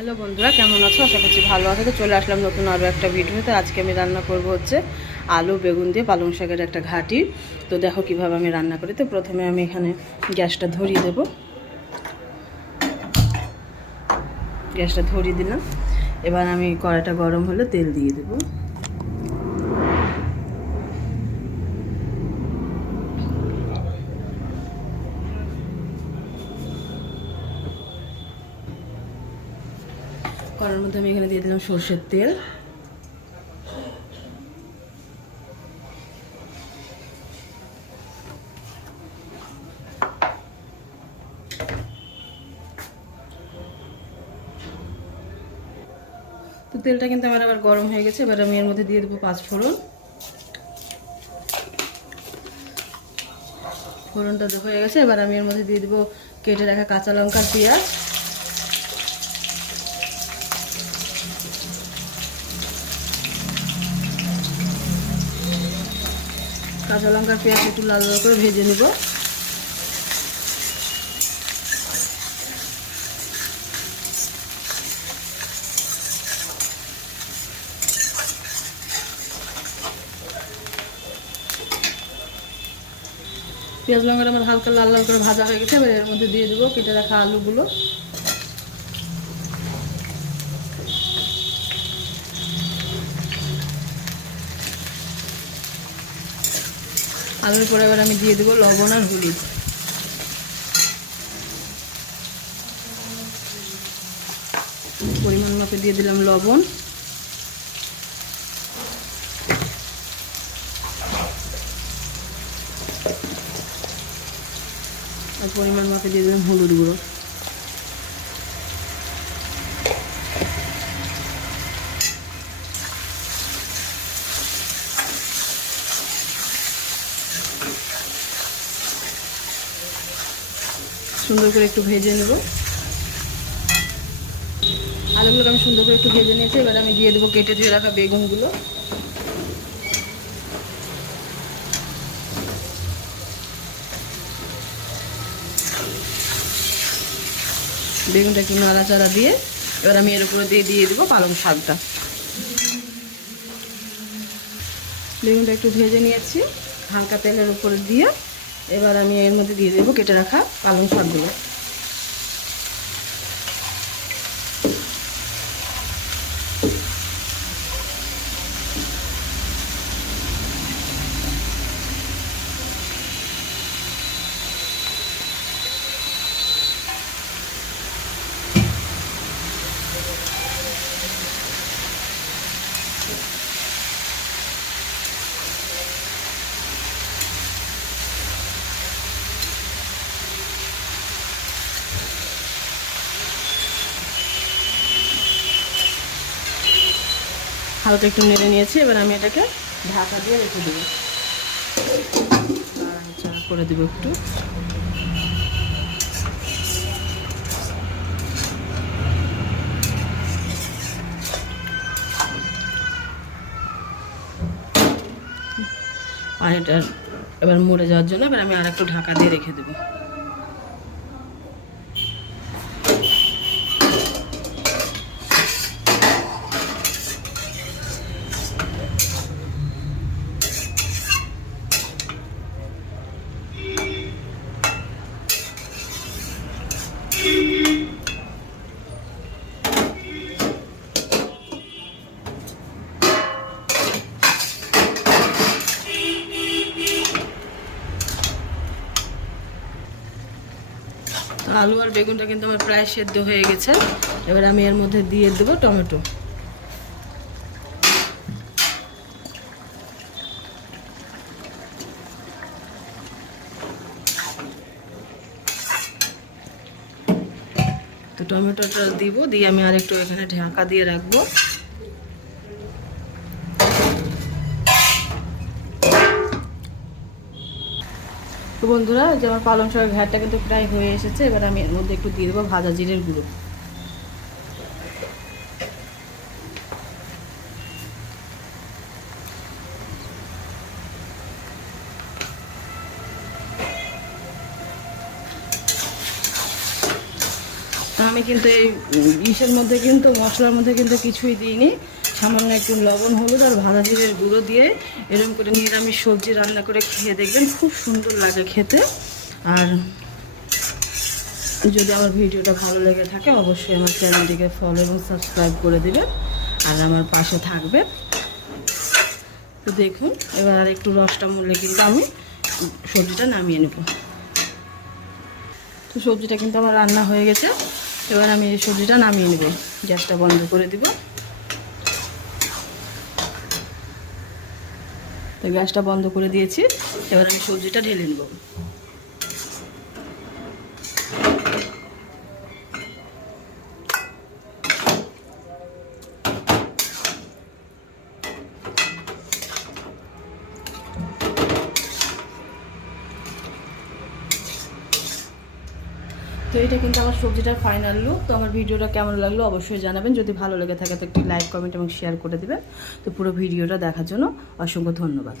Hello বন্ধুরা, কেমন আছো? আশা করছি ভালো আছো। তো চলে আসলাম নতুন আরও একটা ভিডিওতে। আজকে আমি রান্না করব হচ্ছে আলু বেগুন দিয়ে পালং শাকের একটা ঘাঁটি। তো দেখো কিভাবে আমি রান্না করি। তো প্রথমে আমি এখানে গ্যাসটা ধরিয়ে দেব। গ্যাসটা ধরিয়ে দিলাম। এবার আমি কড়াইটা গরম হলে তেল দিয়ে দেবো। কড়াইয়ের মধ্যে আমি এখানে দিয়ে দিলাম সরষের তেল। তো তেলটা কিন্তু আমার আবার গরম হয়ে গেছে। এবার আমি এর মধ্যে দিয়ে দেবো পাঁচফোড়ন। ফোড়নটা হয়ে গেছে। এবার আমি এর মধ্যে দিয়ে দেবো কেটে রাখা কাঁচা লঙ্কা, পেঁয়াজ। কাঁচা লঙ্কার পেঁয়াজ একটু লাল লাল করে ভেজে নিব। পেঁয়াজ লঙ্কাটা আমার হালকা লাল লাল করে ভাজা হয়ে গেছে। এবার এর মধ্যে দিয়ে দেবো কেটে রাখা আলুগুলো। আলুর পরে এবার আমি দিয়ে দেবো লবণ আর হলুদ। পরিমাণ মতো দিয়ে দিলাম লবণ। আর পরিমাণ মতো দিয়ে দিলাম হলুদ গুঁড়ো। সুন্দর করে একটু ভেজে নেব। আলুগুলোকে আমি সুন্দর করে একটু ভেজে নিয়েছি। এবার আমি দিয়ে দেবো কেটে ধুয়ে রাখা বেগুনগুলো। বেগুনটা একটু নাড়াচাড়া দিয়ে এবার আমি এর উপরে দিয়ে দেবো পালং শাকটা। বেগুনটা একটু ভেজে নিয়েছি হালকা তেলের উপরে দিয়ে। এবার আমি এর মধ্যে দিয়ে দেবো কেটে রাখা পালং শাকগুলো। হালকা একটু নেড়ে নিয়েছি। এবার আমি এটাকে ঢাকা দিয়ে রেখে দেবো। নাড়াচাড়া করে দেবো একটু। আর এটা এবার মরে যাওয়ার জন্য এবার আমি আর একটু ঢাকা দিয়ে রেখে দেবো। আলু আর বেগুনটা কিন্তু আমার প্রায় সেদ্ধ হয়ে গেছে। এবার আমি এর মধ্যে দিয়ে দেবো টমেটো। তো টমেটোটা দিব, দিয়ে আমি আর একটু এখানে ঢাকা দিয়ে রাখবো। তো বন্ধুরা, যে আমার পালং শাকের ঘাটটা কিন্তু প্রায় হয়ে এসেছে। এবার আমি এর মধ্যে একটু দিয়ে দেবো ভাজা জিরের গুঁড়ো। আমি কিন্তু এই ইসের মধ্যে কিন্তু মশলার মধ্যে কিন্তু কিছুই দিইনি, সামান্য একটু লবণ, হলুদ আর ভাজা জিরের গুঁড়ো দিয়ে এরকম করে নিরামিষ সবজি রান্না করে খেয়ে দেখবেন, খুব সুন্দর লাগে খেতে। আর যদি আমার ভিডিওটা ভালো লেগে থাকে অবশ্যই আমার চ্যানেলটিকে ফলো এবং সাবস্ক্রাইব করে দেবেন আর আমার পাশে থাকবে। তো দেখুন এবার আর একটু রসটা মরলে কিন্তু আমি সবজিটা নামিয়ে নেব। তো সবজিটা কিন্তু আমার রান্না হয়ে গেছে, এবার আমি এই সবজিটা নামিয়ে নেব, গ্যাসটা বন্ধ করে দিব। তো গ্যাসটা বন্ধ করে দিয়েছি, এবার আমি সবজিটা ঢেলে নেব। তো এটা কিন্তু আমার সবজিটার ফাইনাল লুক। তো আমার ভিডিওটা কেমন লাগলো অবশ্যই জানাবেন, যদি ভালো লেগে থাকে তো একটি লাইক, কমেন্ট এবং শেয়ার করে দেবেন। তো পুরো ভিডিওটা দেখার জন্য অসংখ্য ধন্যবাদ।